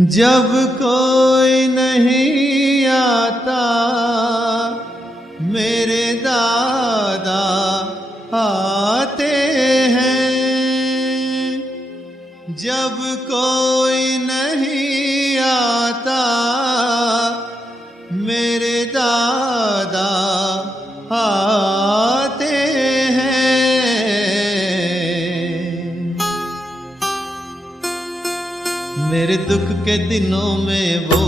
जब कोई नहीं आता मेरे दादा आते हैं। जब कोई नहीं आता मेरे दादा आते हैं। मेरे दुख के दिनों में वो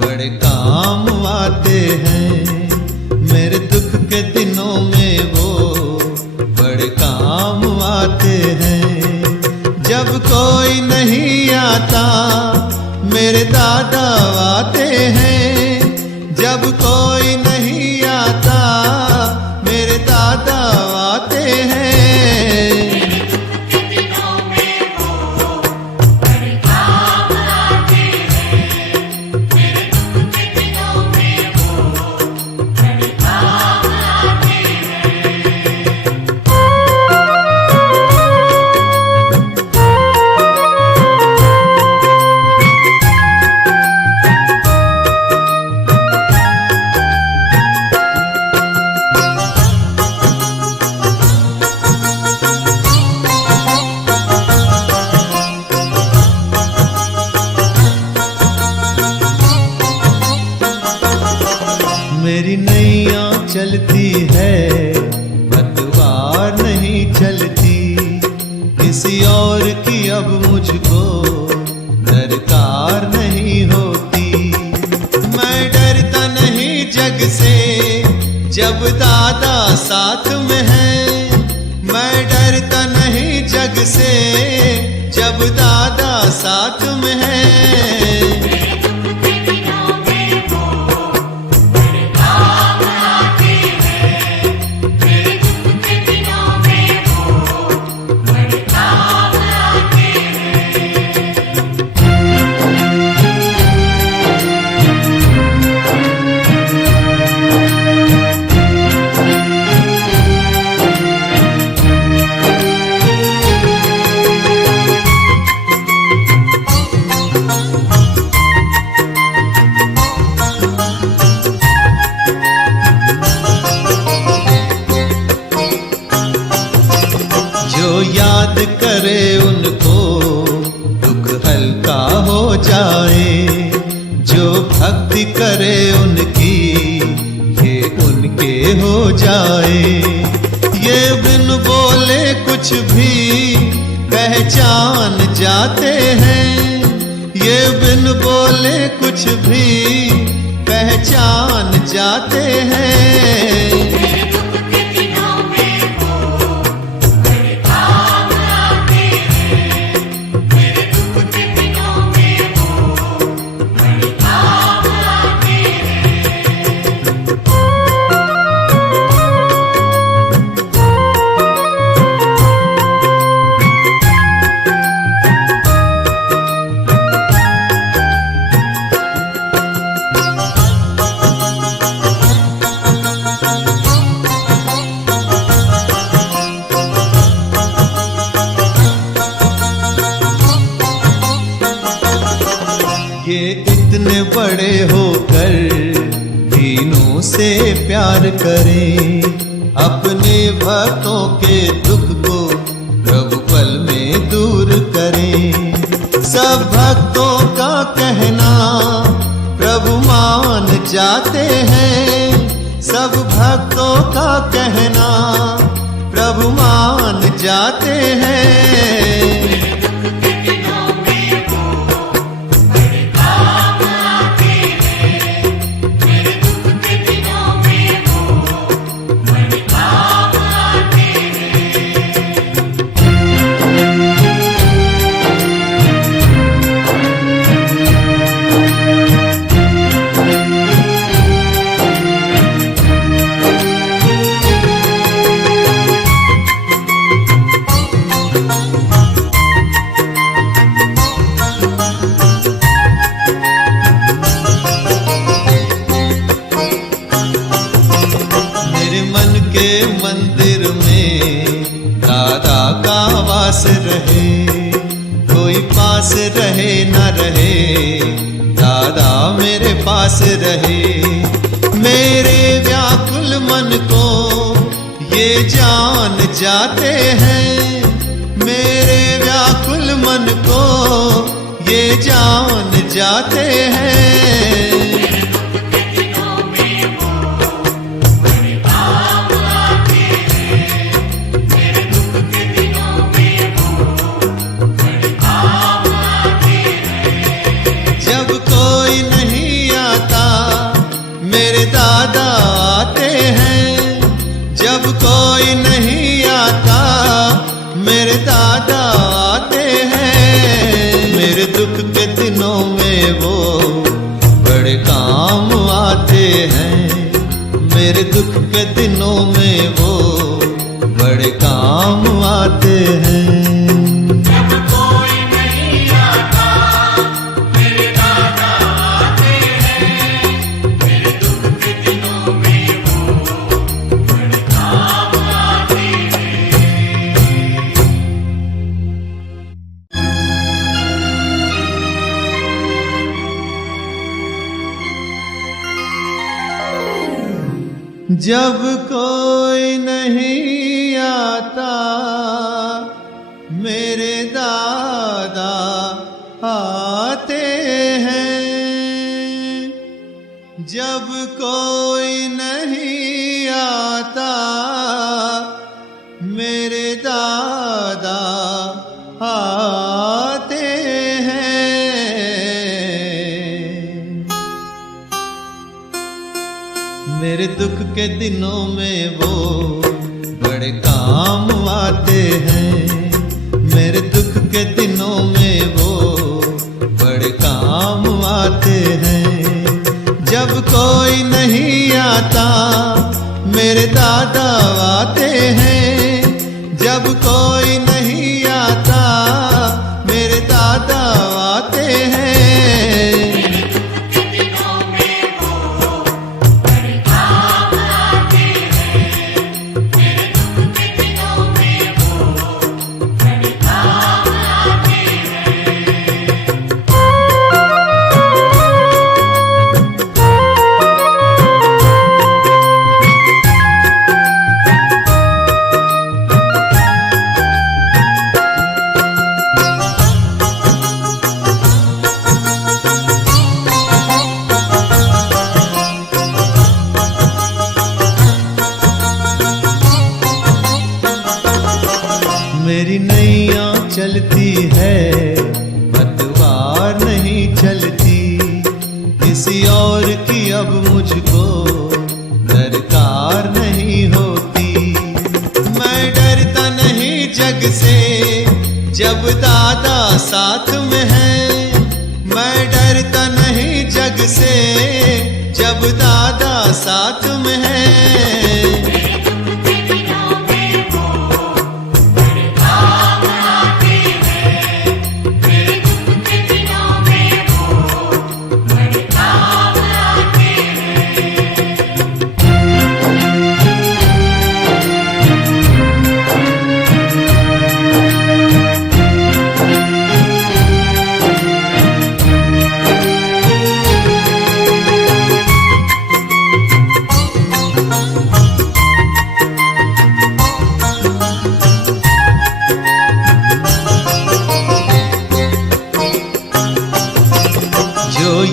बड़े काम आते हैं। मेरे दुख के दिनों में वो बड़े काम आते हैं। जब कोई नहीं आता मेरे दादा आते हैं। जब कोई नहीं आता मेरे दादा आते हैं। मेरी नैया चलती है पतवार नहीं चलती। किसी और की अब मुझको दरकार नहीं होती। मैं डरता नहीं जग से जब दादा साथ में है। मैं डरता नहीं जग से जब दादा साथ में है। जो याद करे उनको दुख हल्का हो जाए। जो भक्ति करे उनकी ये उनके हो जाए। ये बिन बोले कुछ भी पहचान जाते हैं। ये बिन बोले कुछ भी पहचान जाते हैं। ये इतने बड़े होकर दीनों से प्यार करें। अपने भक्तों के दुख को प्रभु पल में दूर करें। सब भक्तों का कहना प्रभु मान जाते हैं। सब भक्तों का कहना प्रभु मान जाते हैं। मंदिर में दादा का वास रहे। कोई पास रहे न रहे, दादा मेरे पास रहे। मेरे व्याकुल मन को ये जान जाते हैं, मेरे व्याकुल मन को ये जान जाते हैं। जब कोई नहीं आता मेरे दादा आते हैं, जब कोई नहीं आता मेरे दादा आते हैं। मेरे दुख के दिनों में वो बड़े काम आते हैं, मेरे दुख के दिनों में वो बड़े काम आते हैं। जब कोई नहीं आता मेरे दादा आते हैं, जब कोई नहीं आता मेरे दादा आते हैं। मेरे दुख के दिनों में वो बड़े काम आते हैं, मेरे दुख के दिनों में वो बड़े काम आते हैं। जब कोई नहीं आता मेरे दादा आते हैं, जब कोई नहीं आता मेरे दादा आते हैं। मेरी नैया चलती है पतवार नहीं चलती, किसी और की अब मुझको दरकार नहीं होती। मैं डरता नहीं जग से जब दादा साथ में है, मैं डरता नहीं जग से जब दादा साथ में है।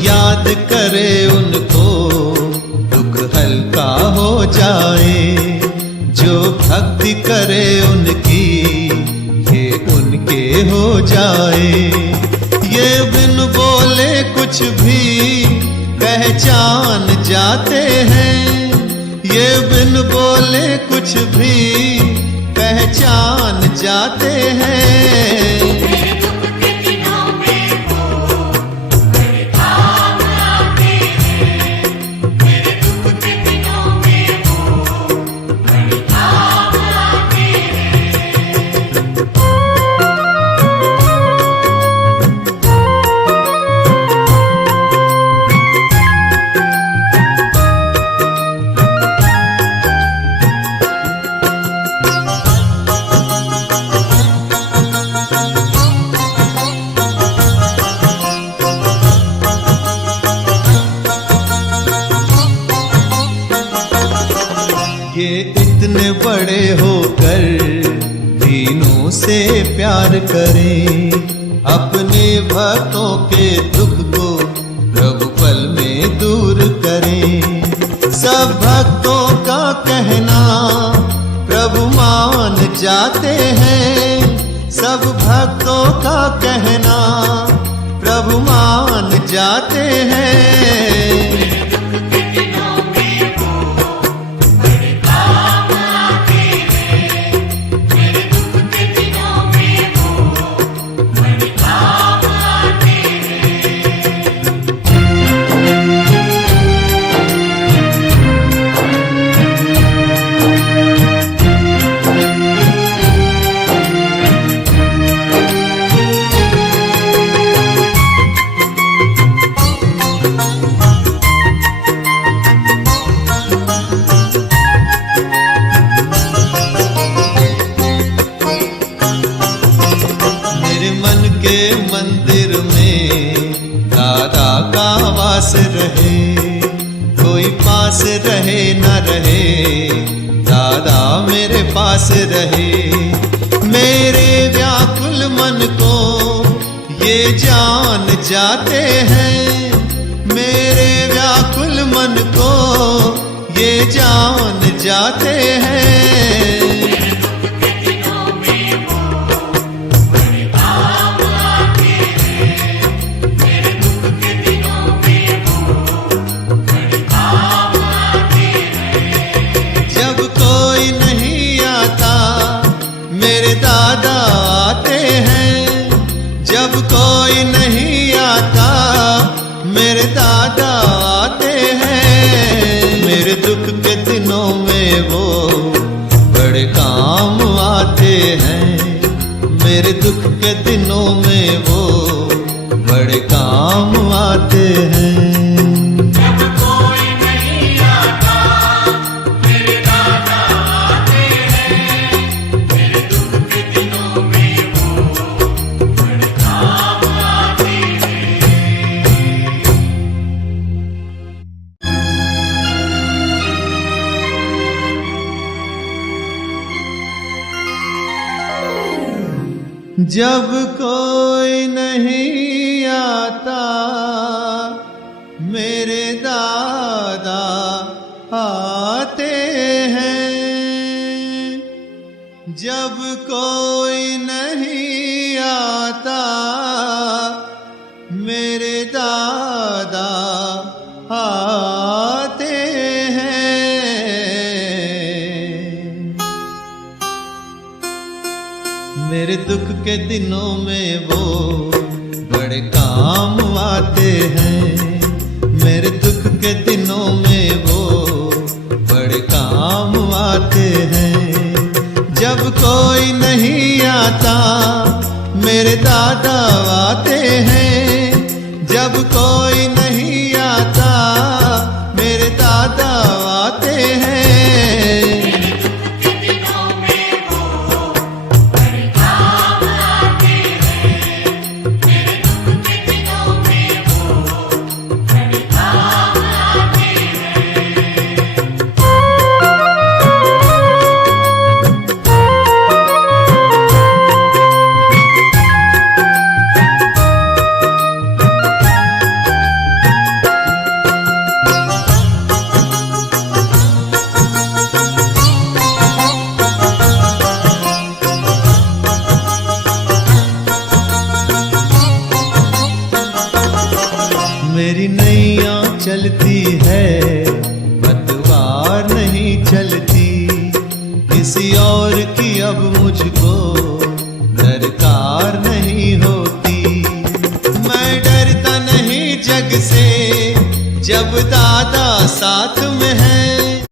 याद करे उनको दुख हल्का हो जाए, जो भक्ति करे उनकी ये उनके हो जाए। ये बिन बोले कुछ भी पहचान जाते हैं, ये बिन बोले कुछ भी पहचान जाते हैं। ये इतने बड़े होकर दीनों से प्यार करें, अपने भक्तों के दुख को प्रभु पल में दूर करें। सब भक्तों का कहना प्रभु मान जाते हैं, सब भक्तों का कहना प्रभु मान जाते हैं। मंदिर में दादा का वास रहे, कोई पास रहे न रहे, दादा मेरे पास रहे। मेरे व्याकुल मन को ये जान जाते हैं, मेरे व्याकुल मन को ये जान जाते हैं। दादा आते हैं, जब कोई नहीं आता मेरे दादा आते हैं। मेरे दुख के दिनों में वो बड़े काम आते हैं, मेरे दुख के दिनों में वो बड़े काम आते हैं। जब कोई नहीं आता मेरे दादा आते हैं, जब कोई नहीं आता मेरे दादा आते हैं। मेरे दुख के दिनों में वो बड़े काम आते हैं, मेरे दुख के दिनों में वो बड़े काम आते हैं। जब कोई नहीं आता मेरे दादा आते हैं, जब कोई नहीं आता मेरे दादा आते हैं। मेरी नैया चलती है पतवार नहीं चलती, किसी और की अब मुझको दरकार नहीं होती। मैं डरता नहीं जग से जब दादा साथ में है,